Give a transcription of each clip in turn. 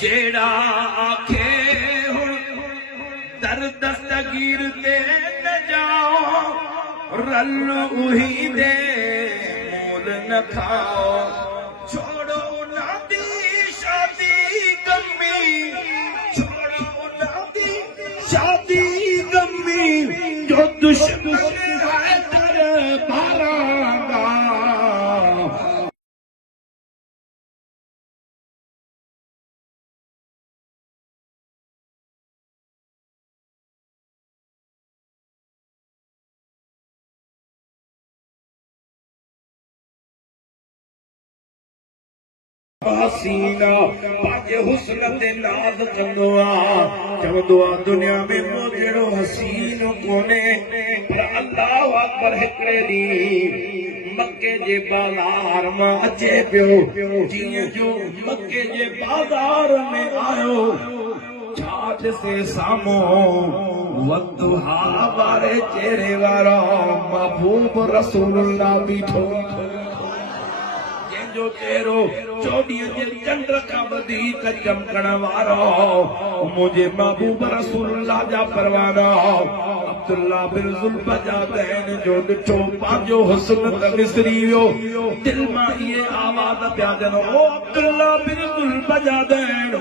जेड़ा आखे हुण दर दस्तगीर ते न जाओ रल उही दे मोल न खाओ छोड़ो ना दी शादी गमी छोड़ो ना दी शादी गमी जो दुश्मन है कर पारांगा हसीना पाजे हुस्न ते नाज़ कंदो आ चवंदो आ दुनिया में मोजड़ो हसीन कोने पर अल्लाह अकबर हिकड़े ॾींहुं मक्के जे बाज़ार मां अचे पियो जीअं जो मक्के जे बाज़ार में आयो छा ॾिसे साम्हूं वद्दुहा वारे चेहरे वारो महबूब रसूलुल्लाह बीठो जो चेहरो चौॾीअ जे चंड खां वधीक चमकण वारो मुंहिंजे महबूब रसूलुल्लाह जा परवाना अब्दुल्लाह बिन ज़ुल्फ़जादैन जो ॾिठो पंहिंजो हुस्न त विसरी वियो दिल मां इहे आवाज़ पिया ॾियनि ओ अब्दुल्लाह बिन ज़ुल्फ़जादैन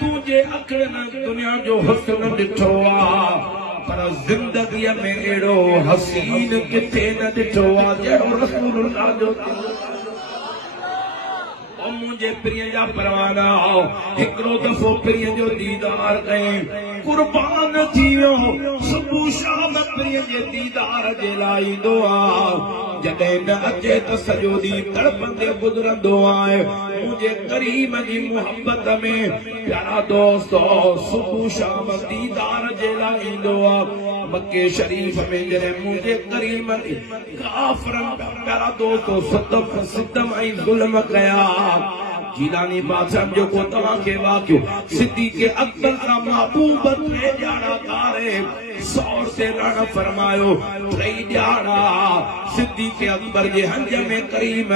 तूं जे अखियुनि दुनिया जो हुस्न ॾिठो आहे पर ज़िंदगीअ में अहिड़ो हसीन किथे न ॾिठो आहे जहिड़ो रसूलुल्लाह जो मुझे प्रिय जा परवाना हिकड़ो दफ़ो प्रिय जो दीदार कई कुर्बान थी वियो सुबह शाम प्रिय जे दीदार जे लाइ ईंदो आहे जॾहिं न अचे त सॼो ॾींहुं तड़पंदे गुज़रंदो आहे मुंहिंजे करीम जी मुहबत में प्यारा दोस्त सुबह शाम दीदार जे लाइ ईंदो आहे मक्के शरीफ में जॾहिं मुंहिंजे करीम काफ़िरनि प्यारा दोस्त सतम सितम ऐं ज़ुल्म कया जीलानी बादशाह जो को तव्हांखे वाक़ियो सिद्दीक़ अकबर का महबूब टे ॼाणा कारे सौर ते रण फरमायो टई ॼाणा सिद्दीक़ अकबर जे हंज में करीम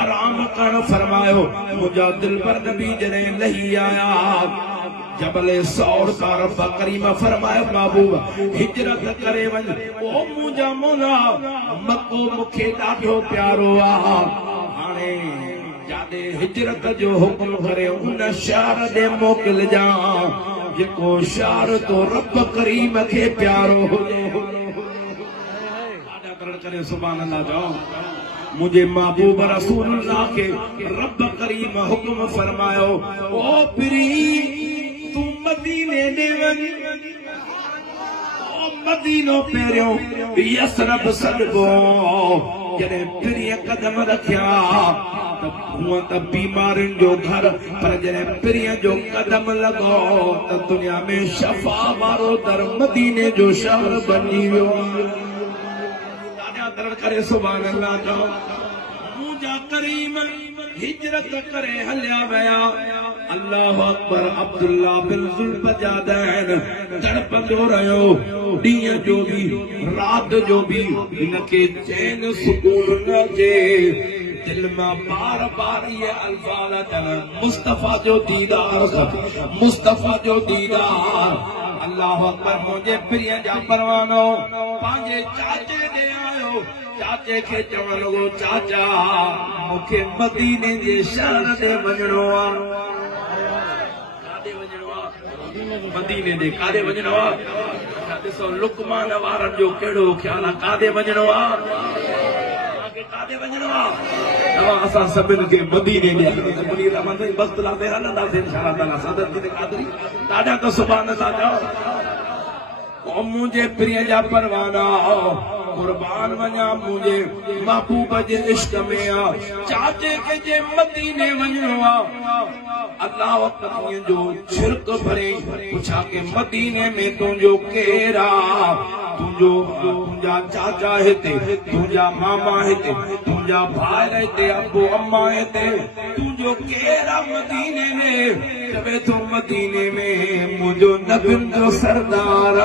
आराम करण फरमायो मुंहिंजा दिलबर नबी जॾहिं लही आया जबले सौर का रब करीम फरमायो महबूब हिजरत करे वञ ओ मुंहिंजा मौला मक्को मूंखे ॾाढो प्यारो आहे हाणे जादे हिजरत जो हुक्म करे उन शहर दे मोकिल जा जेको शहर तो रब करीम खे प्यारो हुजे आदा करण करे सुभान अल्लाह जाओ मुझे महबूब रसूलुल्लाह के रब करीम हुक्म फरमायो ओ पिरी तू मदीने दे वञ ओ मदीनो पहिरियों यसरब सॾबो जॾहिं पिरीअ कदम रखिया हुआ त बीमारियुनि जो घर पर जॾहिं पिरीअ जो कदम लॻो त दुनिया में शफ़ा वारो दर मदीने जो शहर बणी वियो करे सुभान अल्लाह जो मुंहिंजा करीम हिजरत करे हलिया विया अल्लाह अकबर अब्दुल्लाह बिन ज़ुल्फ़जादैन तड़पंदो रहियो ॾींहं जो बि राति जो बि हिनखे चैन सुकून न अचे दिल में बार बार ये अल्फाज अचनि मुस्तफ़ा जो दीदार मुस्तफ़ा जो दीदार अल्लाह अकबर मुंहिंजे प्रिय जा परवानो पंहिंजे चाचे ॾे आयो चाचे खे चवण लॻो चाचा मूंखे मदीने जे शहर ते वञिणो आहे काॾे वञिणो आहे मदीने जे काॾे वञिणो आहे ॾिसो लुकमान वारनि जो कहिड़ो ख़्याल आहे काॾे वञिणो आहे काॾे वञिणो आहे असां सभिनि खे मदीने ॾे बस्त लाथे हलंदासीं इंशाअल्लाह ताला सदर जी क़ादरी ॾाढा त सुभान अल्लाह जाओ मुंहिंजे प्रिय जा परवाना कुर्बान वञा मुंहिंजे महबूब जे इश्क में आ चाचे के जे मदीने वञिणो आहे अल्लाह वक़्त जो छिरक भरे पुछा के मदीने में तुंहिंजो केरु आहे तुंहिंजा चाचा हिते तुंहिंजा मामा हिते तुंहिंजा भाइर हिते अबू अम्मा हिते तुंहिंजो केरु आहे मदीने में चवे थो मदीने में मुंहिंजो नबियुनि जो सरदार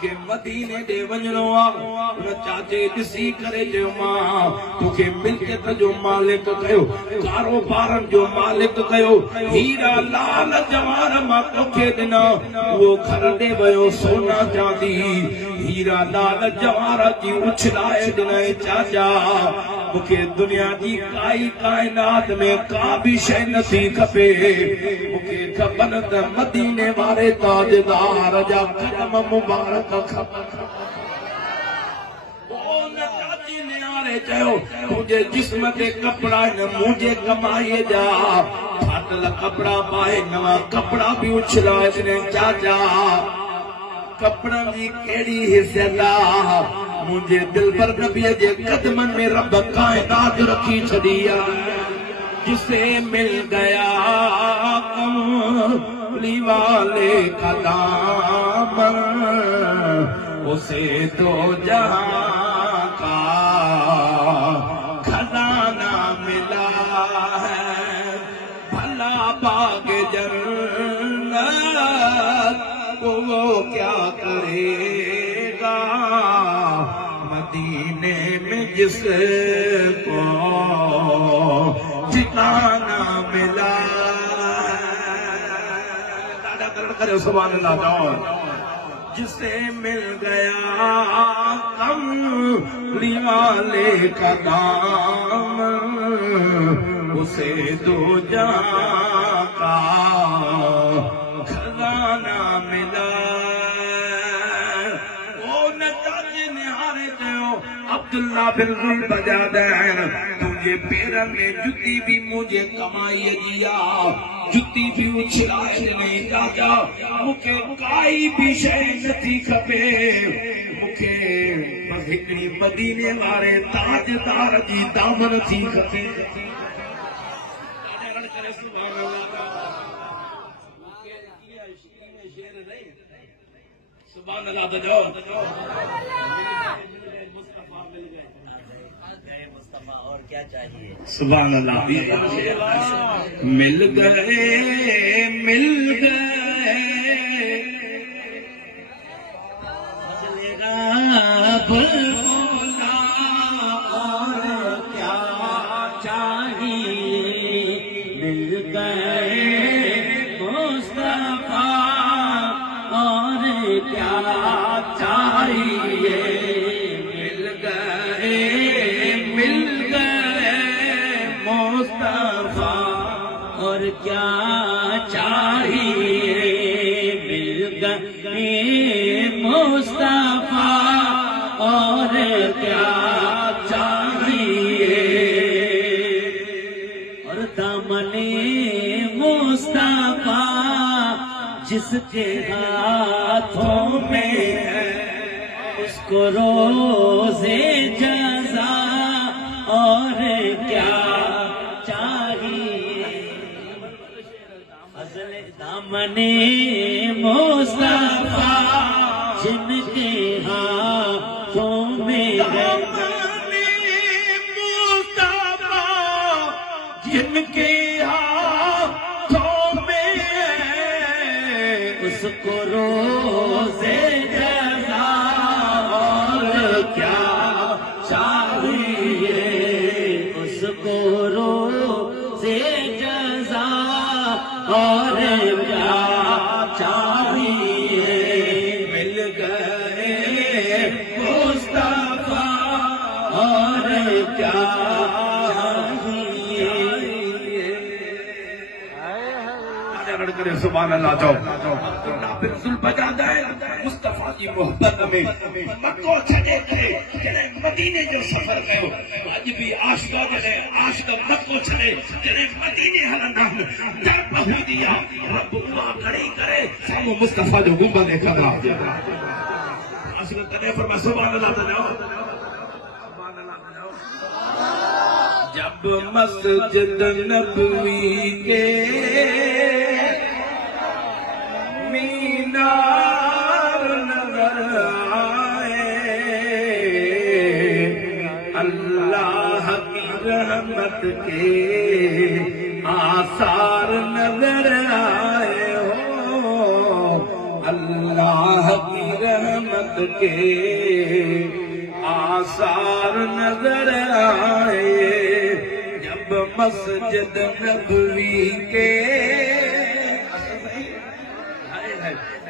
मुखे मदीने दे वञणो आहे उन चाचे ॾिसी करे चयो मां तोखे मिल्कियत जो मालिक कयो कारोबारनि जो मालिक कयो हीरा लाल जवाहर मां तोखे ॾिना उहो घर ॾे वियो सोना चांदी हीरा लाल जवाहर जी उछलाए ॾिनई चाचा मुखे दुनिया जी काई काइनात में का भी शय नथी खपे मुखे खपन त मदीने वारे ताजदार जा कदम मुबारक खपन तुझे जिस्म ते कपड़ा न मुझे कमाई जा फाटल कपड़ा पाए नवा कपड़ा भी उछलाए ने चाचा कपड़ा की केड़ी हिस्सत मुझे दिल पर नबी जे कदमन में रब कायनात रखी छदिया जिसे मिल गया कमली वाले का दामन उसे तो जहां का खजाना मिला है भला बाग जन्नत को वो क्या करेगा मदीने में जिसको ठिकाना मिला दादा करे सुभान अल्लाह जाओ जिसे मिल गया कमली वाले का दाम उसे दो जहां का खजाना मिला अब्दुल्ला बिन ज़ुल्फ़ज़ादैन तुझे पैरन में जुती भी मुझे कमाई दिया जुती भी उछलाए नहीं दादा मुखे काई भी शय नथी खपे मुखे बस हिकड़ी मदीने वारे ताजदार जी दामन थी खपे सुभान अल्लाह तो जाओ और क्या चाहिए सुभान अल्लाह मिल गए बोला और क्या चाहिए मिल गए मुस्तफा और क्या चाहिए मिल गए मुस्तफा और क्या चाहिए मिल गए मुस्तफा और क्या चाहिए और दामने मुस्तफा जिसके हाथों में है उसको रोज़े जज़ा और क्या चाहिए फज़ल दामने मुस्तफा जिनके हाथों में है मुस्तफा जिनके हाथों में उसको रोज़े जज़ा और क्या चाहिए उसको रोज़े जज़ा और क्या चाहिए मिल गए मुस्तफा और क्या चाहिए करे सुभान अल्लाह जाओ अब्दुल्ला बिन ज़ुल्फ़ज़ादैन मुस्तफा जी मोहब्बत में मक्को छॾे करे जॾहिं मदीने जो सफ़र कयो अॼु बि आशिक़ जॾहिं आशिक़ मक्को छॾे जॾहिं मदीने हलंदा आहिनि दर पहुची आहे रब दुआ खणी करे साम्हूं मुस्तफा जो गुंबद ॾेखारींदा आशिक़ तॾहिं फरमाए सुभान अल्लाह त जाओ सुभान अल्लाह त जाओ जब मस्जिद नबवी के मीनार नजर आए अल्लाह की रहमत के आसार नजर आए हो अल्लाह की रहमत के आसार नजर आए जब मस्जिद नबवी के,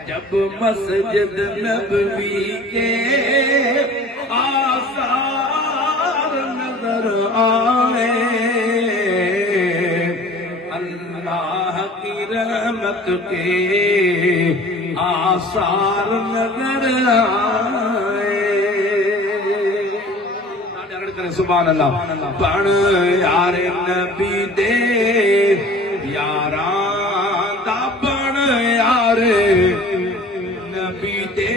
जब मस्जिद नबवी के आसार नजर आए, अल्लाह की रहमत के आसार नजर आए। सुभान अल्लाह। पण यार नबी दे यारां दा, पण यार नबी दे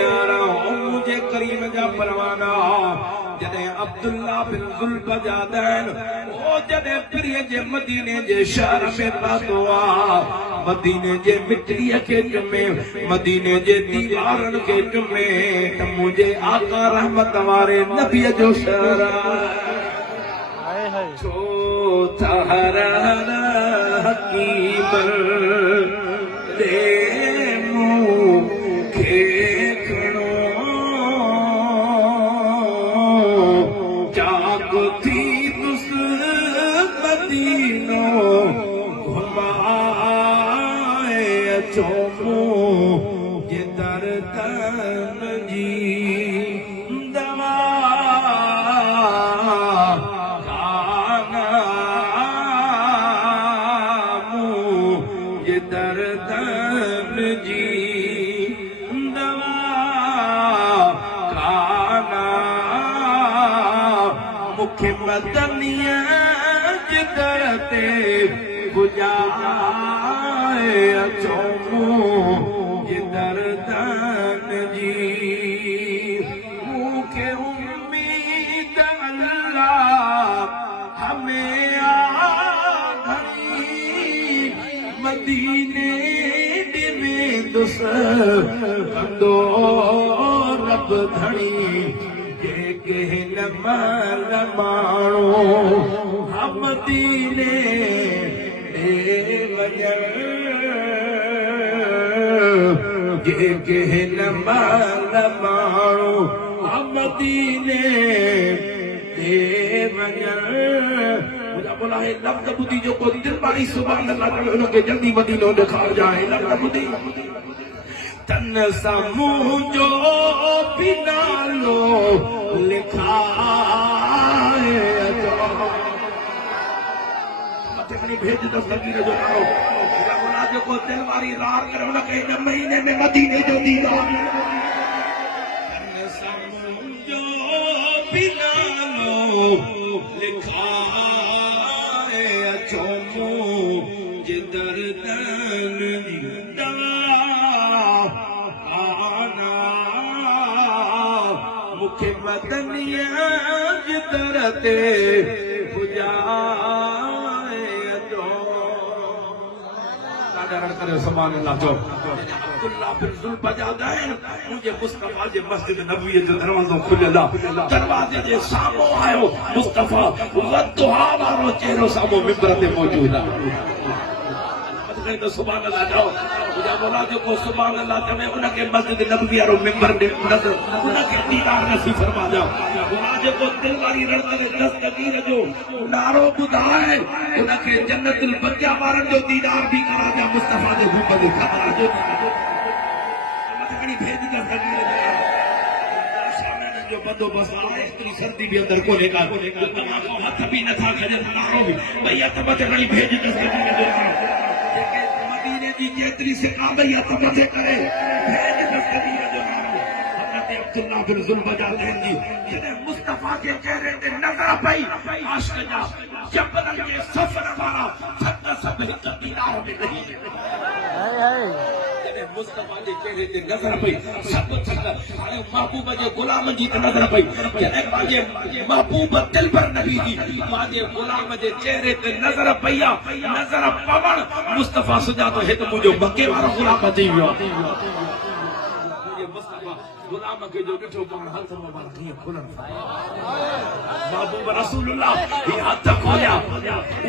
यारां मुझे करीम जा परवाना जदे अब्दुल्ला बिन जुल्फजादैन ओ जदे प्रिय जे मदीने जे शहर में पातोआ, मदीने जे मिट्टी के में मदीने जे दीवारन के में त मुझे आका रहमत वारे नबी जो शहर छो हर हकीम दे मुखे खणो जाग थी दुस मदीनो घुमाए अचो जे दर्दन जी दवा दर्दन जी दवा खाना मुख्य मदनिया जिदरते बुझाए अचो ये दर्दन जी मुख्य उम्मीद अल्लाह हमें मदीने में दुस कंदो रब धणी के कहन माल माणो हम मदीने वजन के कहन माल माणो हम मदीने वजन बोला है लफ्ज़ बुद्धि जो को दिल बारी सुभान अल्लाह करे उनके जल्दी मदीनो दिखा जाए लफ्ज़ बुद्धि तन समूह जो बिना लो लिखा है मते कनी भेज दो फकीर जो करो बोला जो को दिल बारी रार करे उनके इन महीने में मदीने जो दीदार तन समूह जो बिना लो लिखा चोमो जिधर दन आना मुख्य मदनिया जिधर ते बुझाए जो करे सुभान अल्लाह जो अब्दुल्ला बिन जुल्फजादैन मुझे मुस्तफा जे मस्जिद नबवी जो दरवाजो खुलियल दरवाजे जे सामो आयो मुस्तफा वदुहा वारो चेहरो सामो मिंबर ते मौजूद आहे मत तो सुभान अल्लाह जाओ मुझे बोला जो को सुभान अल्लाह तमे उनके मस्जिद नबवी वारो मिंबर दे नजर उनके दीदार नसीब फरमा जाओ बोला जो को दिल वाली रड़ते दस्तगीर जो नारो बुधाए उनके जन्नतुल बकिया वारन जो दीदार भी करा जा मुस्तफा जो हुब्ब दे खतरा जो मत भेज जा सगीर जो बंदोबस्त आए इतनी सर्दी भी अंदर कोने का हाथ भी न था खजर नारो भी भैया तब घड़ी भेज दे सगीर जो मदीने जी जेतरी से का भैया तब करे भेज दे सगीर जो अब्दुल्ला बिन जुल्फजादैन जी जने मुस्तफा के चेहरे ते नजर पई आशिक जा जबल के सफर वाला सत्ता सब हिक दीदार में नहीं जने मुस्तफा के चेहरे ते नजर पई सब सत्ता हाणे महबूब जे गुलाम जी ते नजर पई जने माजे महबूब दिल पर नबी जी माजे गुलाम जे चेहरे ते नजर पईया नजर पवण मुस्तफा सुजा तो हे तो मुजो मक्के वारो गुलाम थी वियो गुलाम के जो ॾिठो पाण हथ मुबारक हीअं खुलनि महबूब रसूलुल्लाह ही हथ खोलिया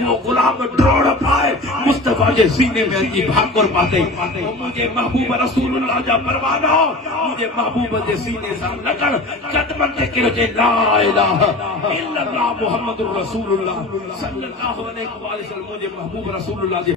वो गुलाम ड्रोड़ पाए मुस्तफा दफा जे सीने में जी भाकुर पाते मुझे महबूब रसूलुल्लाह जा परवाना मुझे महबूब जे सीने सां लगण कदमन ते कयो जे ला इलाहा इल्लल्लाह मुहम्मदुर रसूलुल्लाह सल्लल्लाहु अलैहि वसल्लम मुझे महबूब रसूलुल्लाह जे